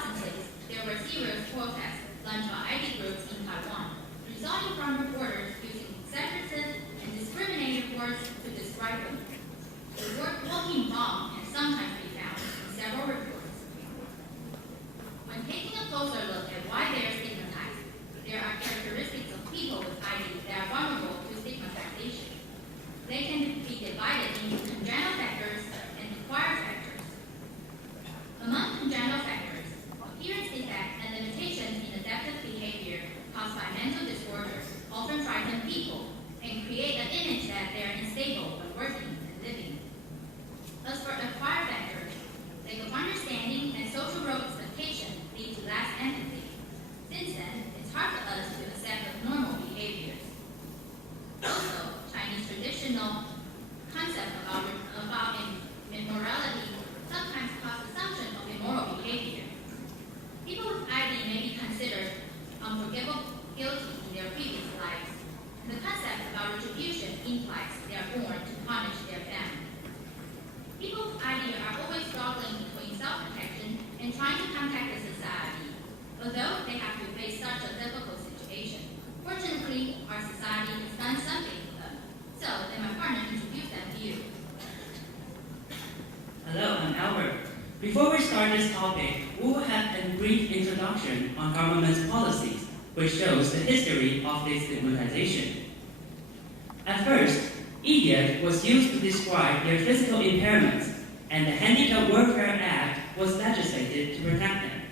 2006, there were serious protests launched by ID groups in Taiwan, resulting from reporters using sexist and discriminating words to describe them. The word walking bomb can sometimes be found in several reports. When taking a closer look at why they are stigmatized, there are characteristics of people with ID that are vulnerable to stigmatization. They can be divided into congenital factors and acquired factors. Among congenital factors, appearance defects and limitations in adaptive behavior caused by mental disorders often frighten people and create an image that they are unstable when working and living. As for acquired factors, lack of understanding and social role expectation lead to less empathy. Since then, it's hard for us to accept abnormal behaviors. Also, Chinese traditional concept about immorality sometimes cause assumption of immoral behavior. People with ID may be considered unforgivable, guilty in their previous lives, and the concept about retribution implies they are born to punish their family. People with ID are always struggling between self-protection and trying to contact the society, although they have to face such a difficult situation. Fortunately, our society has done something for them, so let my partner introduce them to you. Hello, I'm Albert. Before we start this topic, we will have a brief introduction on government's policies, which shows the history of this stigmatization. At first, idiot was used to describe their physical impairments, and the Handicap Welfare Act was legislated to protect them.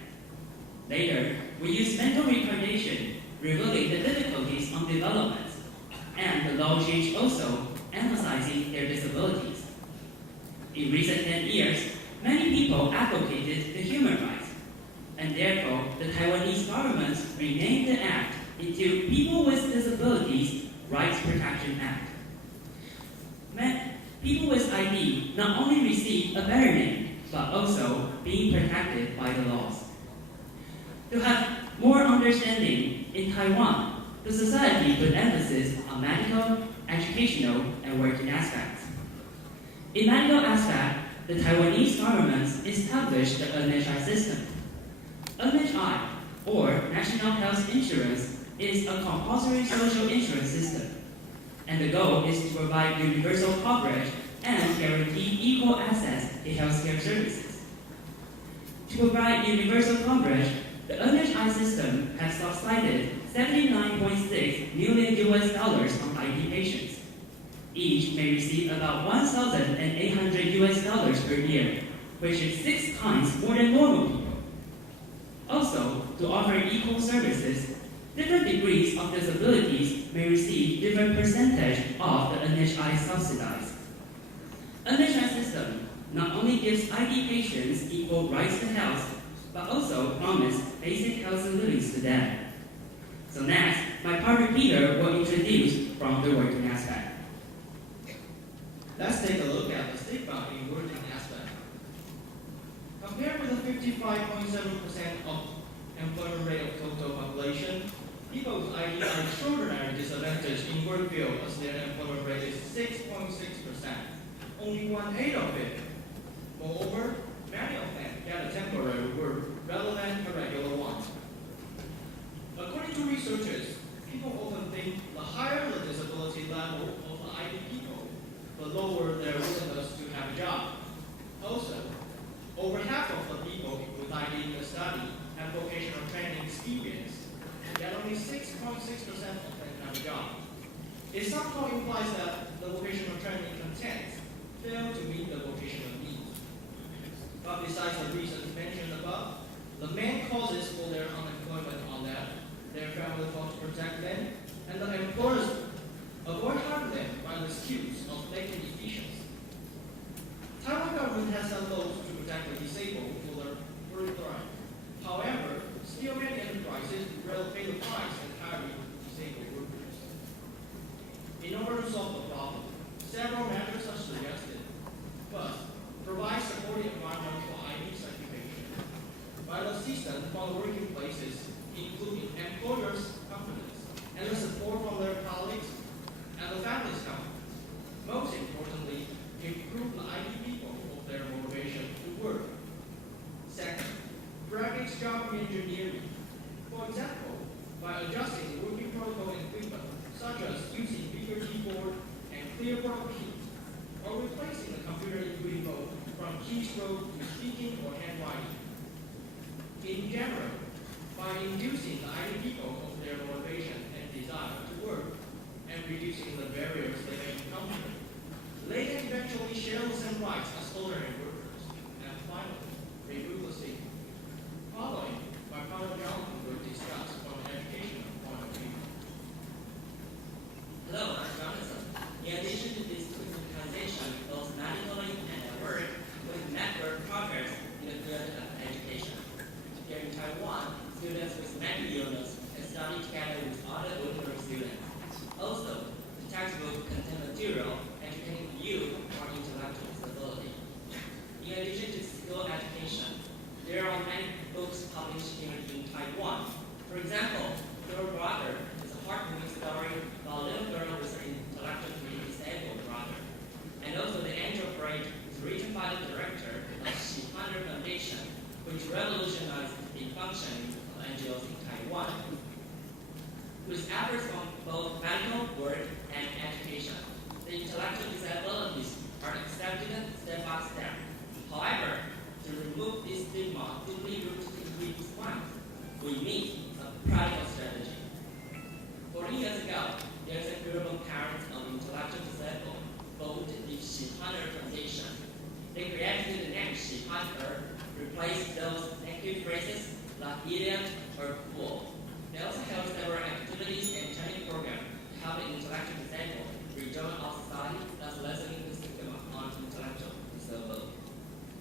Later, we used mental retardation, revealing the difficulties on development, and the law changed also, emphasizing their disabilities. In recent 10 years, many people advocated the human rights, and therefore the Taiwanese government renamed the act into People with Disabilities Rights Protection Act. People with ID not only receive a better name, but also being protected by the laws. To have more understanding, in Taiwan, the society put emphasis on medical, educational, and working aspects. In medical aspect, the Taiwanese government established the NHI system. NHI, or National Health Insurance, is a compulsory social insurance system, and the goal is to provide universal coverage and guarantee equal access to healthcare services. To provide universal coverage, the NHI system has subsidized $79.6 million on ID patients. Each may receive about $1,800 per year, which is 6 times more than normal people. Also, to offer equal services, different degrees of disabilities may receive different percentage of the NHI subsidized. NHI system not only gives ID patients equal rights to health, but also promise basic health and living to them. So next, my partner Peter will introduce from the working aspect. Let's take a look at the stigma in working aspect. Compared with the 55.7% of employment rate of total population, people with ID are extraordinarily disadvantaged in work field as their employment rate is 6.6%, only 1/8 of it. Moreover, many of them get a temporary work rather than a regular one. According to researchers, people often think the higher the disability level of the ID people, the lower their willingness to have a job. Also, over half of the people with ID in the study have vocational training experience, yet only 6.6% of them have a job. It somehow implies that the vocational training content fail to meet the vocational needs. But besides the reasons mentioned above, the main causes for their unemployment are that their family fails to protect them, and the employers avoid harming them by the excuse of latent efficiency. Taiwan government has some laws to protect the disabled for their birthright. However, still many enterprises relocate the price entirely to disabled workers. In order to solve the problem, several measures are suggested. First, provide supportive environment for ID certification. Vital assistance from the working places, including employers' confidence, and the support from their colleagues and the family's confidence. Most importantly, improve the ID people of their motivation to work. Second, practice job example, by adjusting working protocol equipment, such as using bigger keyboard and clear protocol keys, or replacing the computer input mode from keystroke to speaking or handwriting. In general, by inducing the IT people of their motivation and desire to work, and reducing the barriers they may encounter, they can eventually share the same rights as ordinary workers. And finally, remove the stigma. Following, my partner John will discuss from an educational point of view. Hello, I'm Jonathan. In addition to this digitization, both manually and at work, with network progress in the field of education. Here in Taiwan, students with many illness can study together with other ordinary students. Also, the textbook contain material educating youth on intellectual disability. In addition to school education, there are many books published here in Taiwan. For example, Your Brother is a heartwarming story about a little girl with an intellectually disabled brother. And also, The Angel Parade is written by the director of Xi Han'er Foundation, which revolutionized the functioning of NGOs in Taiwan. With efforts from both medical, work, and education, the intellectual disabilities are accepted step by step. However, to remove this stigma deeply rooted in people's minds, we need a practical strategy. 40 years ago, there's a group of parents of intellectual disabled formed the Xi Han'er Foundation. They created the name Xi Han'er, replaced those negative phrases like idiot or fool. They also held several activities and training programs to help the intellectually disabled rejoin our society, thus lessening the stigma on intellectual disability.